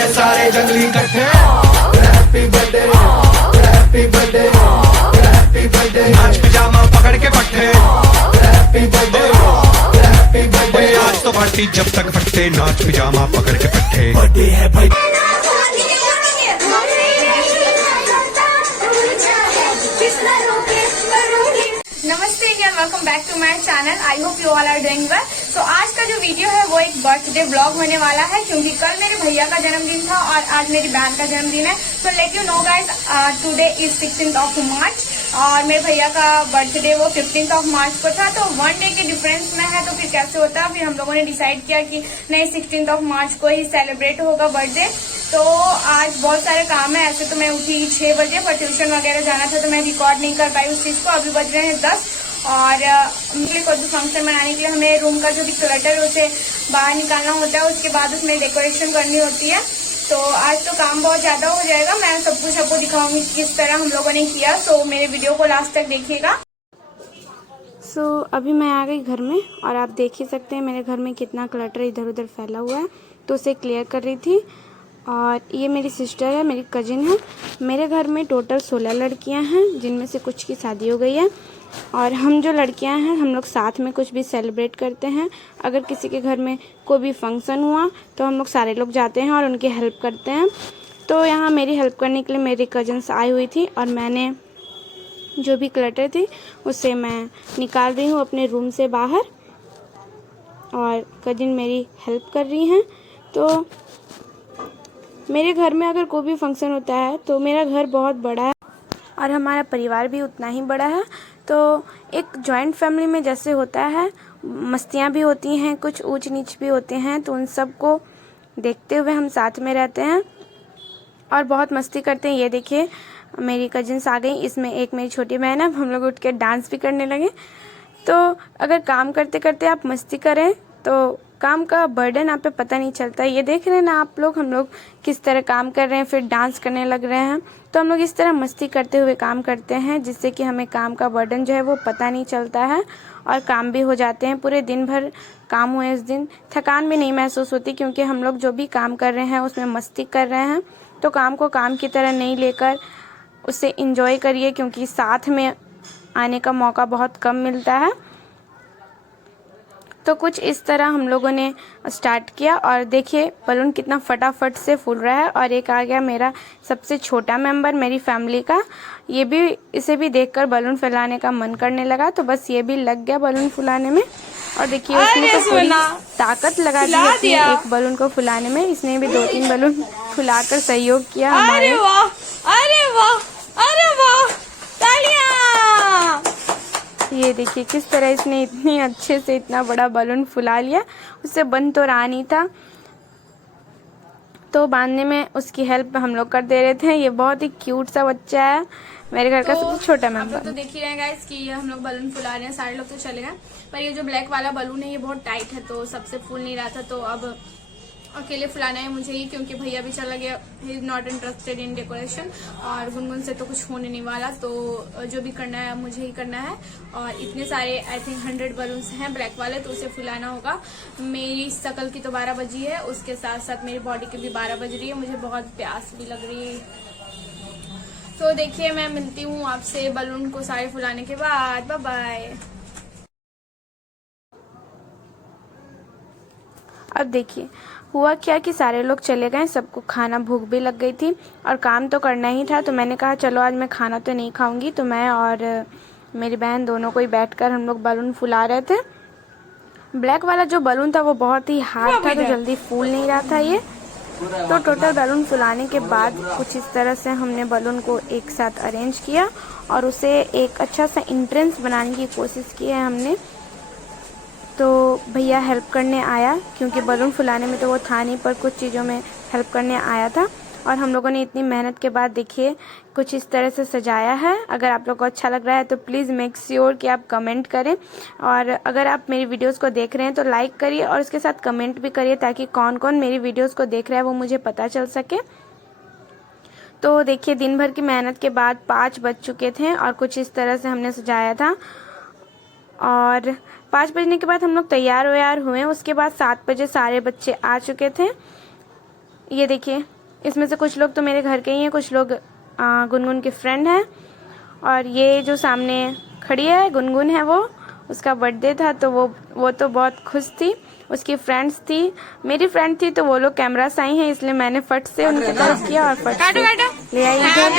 के सारे जंगली इकट्ठे। Happy birthday, happy birthday, happy birthday. नाच पिजामा पकड़ के पट्टे। Happy birthday, happy birthday. आज तो पार्टी जब तक फटते, नाच पिजामा पकड़ के पट्टे। बर्थडे है भाई। नमस्ते and welcome back to my channel. I hope you all are doing well. तो आज का जो वीडियो है वो एक बर्थडे व्लॉग होने वाला है, क्योंकि कल मेरे भैया का जन्मदिन था और आज मेरी बहन का जन्मदिन है। So let you know guys, today is 16th of March और मेरे भैया का बर्थडे वो 15th ऑफ मार्च को था। तो 1 डे के डिफरेंस में है, तो फिर कैसे होता। फिर हम लोगों ने डिसाइड किया कि नहीं, 16th ऑफ मार्च को ही सेलिब्रेट होगा बर्थडे। तो आज बहुत सारे काम है। ऐसे तो मैं उठी 6 बजे, पर ट्यूशन वगैरह जाना था तो मैं रिकॉर्ड नहीं कर पाई उस चीज को। अभी बज रहे हैं 10 और कोई भी फंक्शन मनाने के लिए हमें रूम का जो भी क्लटर है उसे बाहर निकालना होता है, उसके बाद उसमें डेकोरेशन करनी होती है। तो आज तो काम बहुत ज्यादा हो जाएगा। मैं सब कुछ आपको दिखाऊंगी किस तरह हम लोगों ने किया। तो मेरे वीडियो को लास्ट तक देखिएगा। अभी मैं आ गई घर में और आप देख ही सकते हैं मेरे घर में कितना क्लटर इधर उधर फैला हुआ है। तो उसे क्लियर कर रही थी। और ये मेरी सिस्टर है, मेरी कजिन है। मेरे घर में टोटल 16 लड़कियां हैं, जिनमें से कुछ की शादी हो गई है। और हम जो लड़कियां हैं, हम लोग साथ में कुछ भी सेलिब्रेट करते हैं। अगर किसी के घर में कोई भी फंक्शन हुआ तो हम लोग सारे लोग जाते हैं और उनकी हेल्प करते हैं। तो यहाँ मेरी हेल्प करने के लिए मेरी कजिन्स आई हुई थी और मैंने जो भी क्लटर थी उसे मैं निकाल रही हूँ अपने रूम से बाहर, और कजिन मेरी हेल्प कर रही हैं। तो मेरे घर में अगर कोई भी फंक्शन होता है तो मेरा घर बहुत बड़ा है और हमारा परिवार भी उतना ही बड़ा है। तो एक जॉइंट फैमिली में जैसे होता है, मस्तियाँ भी होती हैं, कुछ ऊंच नीच भी होते हैं। तो उन सब को देखते हुए हम साथ में रहते हैं और बहुत मस्ती करते हैं। ये देखिए मेरी कजिन्स आ गई, इसमें एक मेरी छोटी बहन है। हम लोग उठ के डांस भी करने लगे। तो अगर काम करते करते आप मस्ती करें तो काम का बर्डन आप पे पता नहीं चलता। ये देख रहे हैं ना आप लोग, हम लोग किस तरह काम कर रहे हैं, फिर डांस करने लग रहे हैं। तो हम लोग इस तरह मस्ती करते हुए काम करते हैं, जिससे कि हमें काम का बर्डन जो है वो पता नहीं चलता है और काम भी हो जाते हैं। पूरे दिन भर काम हुए, इस दिन थकान भी नहीं महसूस होती, क्योंकि हम लोग जो भी काम कर रहे हैं उसमें मस्ती कर रहे हैं। तो काम को काम की तरह नहीं लेकर उसे इंजॉय करिए, क्योंकि साथ में आने का मौका बहुत कम मिलता है। तो कुछ इस तरह हम लोगों ने स्टार्ट किया और देखिए बलून कितना फटाफट से फूल रहा है। और एक आ गया मेरा सबसे छोटा मेंबर मेरी फैमिली का, ये भी, इसे भी देखकर बलून फैलाने का मन करने लगा। तो बस ये भी लग गया बलून फुलाने में। और देखिए उसने तो पूरी ताकत लगा दी अपनी एक बलून को फुलाने में। इसने भी 2-3 बलून फुलाकर सहयोग किया हमारे। अरे वाह, अरे वाह, अरे वाह, तालियां। ये देखिए किस तरह इसने इतनी अच्छे से इतना बड़ा बलून फुला लिया। उससे बन तो रहा नहीं था, तो बांधने में उसकी हेल्प हम लोग कर दे रहे थे। ये बहुत ही क्यूट सा बच्चा है, मेरे घर का सबसे छोटा मेंबर। तो देख ही रहे गाइस कि ये हम लोग बलून फुला रहे हैं। सारे लोग तो चले गए, पर ये जो ब्लैक वाला बलून है ये बहुत टाइट है, तो सबसे फूल नहीं रहा था। तो अब अकेले फुलाना है मुझे ही, क्योंकि भैया भी चला गया, he is not interested in decoration. और गुनगुन से तो कुछ होने नहीं वाला, तो जो भी करना है मुझे ही करना है। और इतने सारे आई थिंक 100 बलून्स हैं ब्लैक वाले, तो उसे फुलाना होगा। मेरी शकल की तो 12 बजी है, उसके साथ साथ मेरी बॉडी की भी 12 बज रही है। मुझे बहुत प्यास भी लग रही है। तो देखिए मैं मिलती हूँ आपसे बलून को सारे फुलाने के बाद। Bye bye. अब देखिए हुआ क्या कि सारे लोग चले गए, सबको खाना भूख भी लग गई थी और काम तो करना ही था। तो मैंने कहा चलो आज मैं खाना तो नहीं खाऊंगी। तो मैं और मेरी बहन दोनों को ही बैठकर हम लोग बलून फुला रहे थे। ब्लैक वाला जो बलून था वो बहुत ही हार्ड था, तो जल्दी फूल नहीं रहा था ये। तो टोटल बलून फुलाने के बाद कुछ इस तरह से हमने बलून को एक साथ अरेंज किया और उसे एक अच्छा सा एंट्रेंस बनाने की कोशिश की है हमने। तो भैया हेल्प करने आया, क्योंकि बलून फुलाने में तो वो था नहीं, पर कुछ चीज़ों में हेल्प करने आया था। और हम लोगों ने इतनी मेहनत के बाद देखिए कुछ इस तरह से सजाया है। अगर आप लोग को अच्छा लग रहा है तो प्लीज़ मेक श्योर कि आप कमेंट करें। और अगर आप मेरी वीडियोस को देख रहे हैं तो लाइक करिए और उसके साथ कमेंट भी करिए, ताकि कौन कौन मेरी वीडियोस को देख रहा है वो मुझे पता चल सके। तो देखिए दिन भर की मेहनत के बाद 5 बज चुके थे और कुछ इस तरह से हमने सजाया था। और 5 बजने के बाद हम लोग तैयार व्यार हुए। उसके बाद 7 बजे सारे बच्चे आ चुके थे। ये देखिए, इसमें से कुछ लोग तो मेरे घर के ही हैं, कुछ लोग गुनगुन के फ्रेंड हैं। और ये जो सामने खड़ी है गुनगुन है, वो उसका बर्थडे था तो वो तो बहुत खुश थी। उसकी फ्रेंड्स थी, मेरी फ्रेंड थी, तो वो लोग कैमरा से आई हैं, इसलिए मैंने फट से उनकी तरफ किया और फट से ले आई इधर।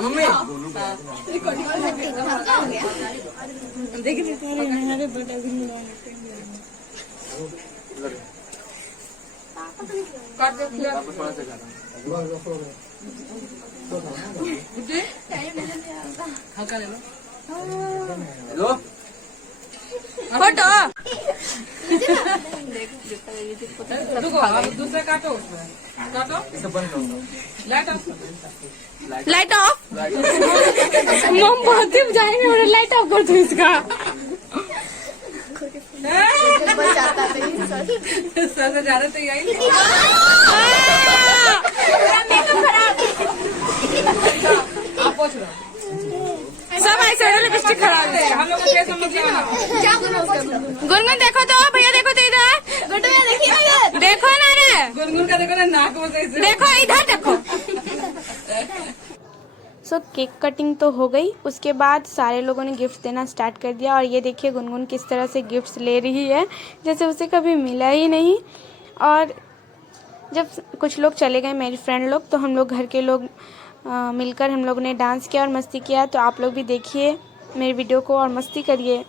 मम्मी हेलो फोटो दूसरा काटो, उसमें काटो, लाइट ऑफ मम बहुत ही जाएंगे और लाइट ऑफ कर दो इसका। सर से ज्यादा तैयारी आप पूछ रहे सब ऐसे लिपस्टिक खराब है, हम लोग को कैसे गुनगुन देखो तो भैया, देखो तो इधर देखो ना रे, गुनगुन का देखो ना नाक में कैसे, देखो इधर देखो। सो केक कटिंग तो हो गई, उसके बाद सारे लोगों ने गिफ्ट देना स्टार्ट कर दिया। और ये देखिए गुनगुन किस तरह से गिफ्ट्स ले रही है, जैसे उसे कभी मिला ही नहीं। और जब कुछ लोग चले गए मेरे फ्रेंड लोग, तो हम लोग घर के लोग मिलकर हम लोग ने डांस किया और मस्ती किया। तो आप लोग भी देखिए मेरे वीडियो को और मस्ती करिए।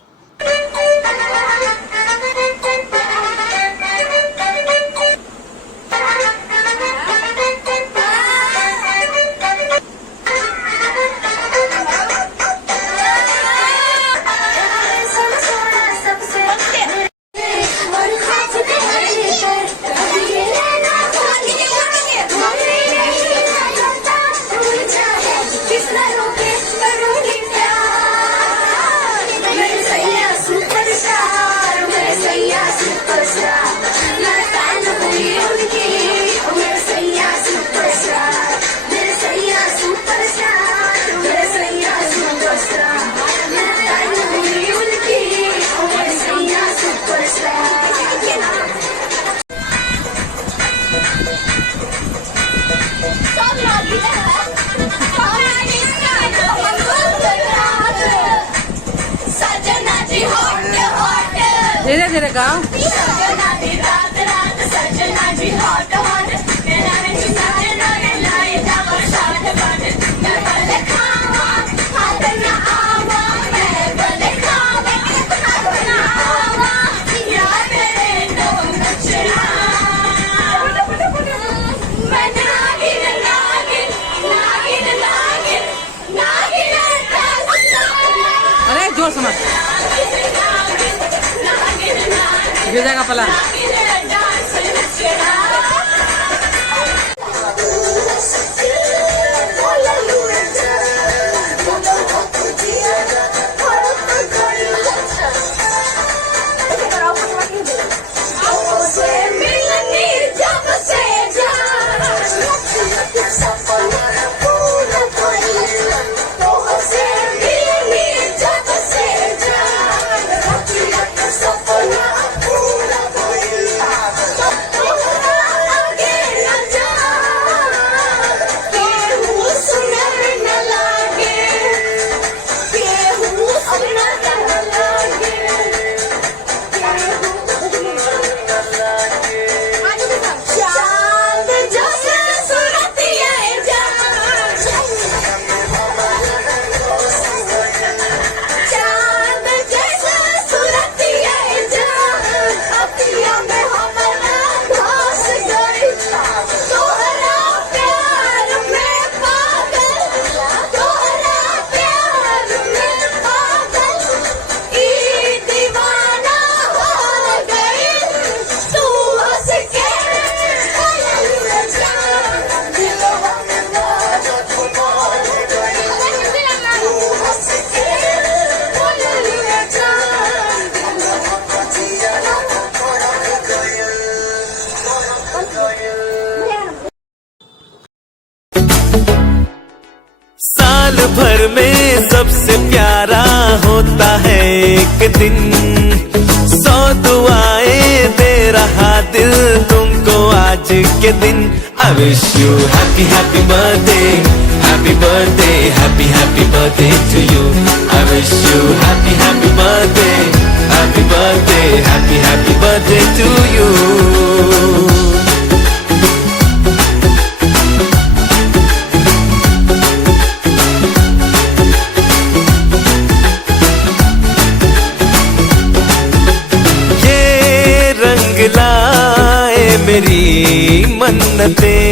धीरे धीरे गाओ। अरे जोर से मत गिर जाएगा पला। के दिन। I wish you happy happy birthday, happy birthday, happy happy birthday to you. I wish you happy happy birthday, happy birthday, happy happy birthday to you. ये रंग लाए मेरी मन्नतें,